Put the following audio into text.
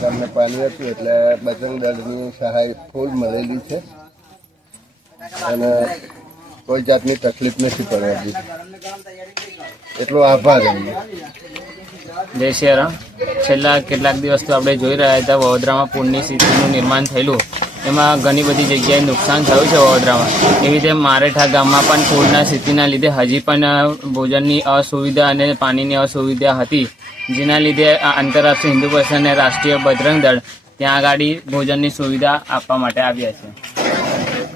ગામને પાણી હતું એટલે બજરંગ દળની સહાય ફૂલ મળેલી છે અને કોઈ જાતની તકલીફ નથી પડવાતી. એટલો આભાર એમને. જય શ્રી રામ. છેલ્લા કેટલાક દિવસથી આપણે જોઈ રહ્યા હતા વડોદરામાં પૂરની સ્થિતિનું નિર્માણ થયેલું. એમાં ઘણી બધી જગ્યાએ નુકસાન થયું છે વડોદરામાં. એવી રીતે મારેઠા ગામમાં પણ પૂરના સ્થિતિના લીધે હજી પણ ભોજનની અસુવિધા અને પાણીની અસુવિધા હતી, જેના લીધે આંતરરાષ્ટ્રીય હિન્દુ પરિષદ અને રાષ્ટ્રીય બજરંગ દળ ત્યાં આગળ ભોજનની સુવિધા આપવા માટે આવ્યા છે.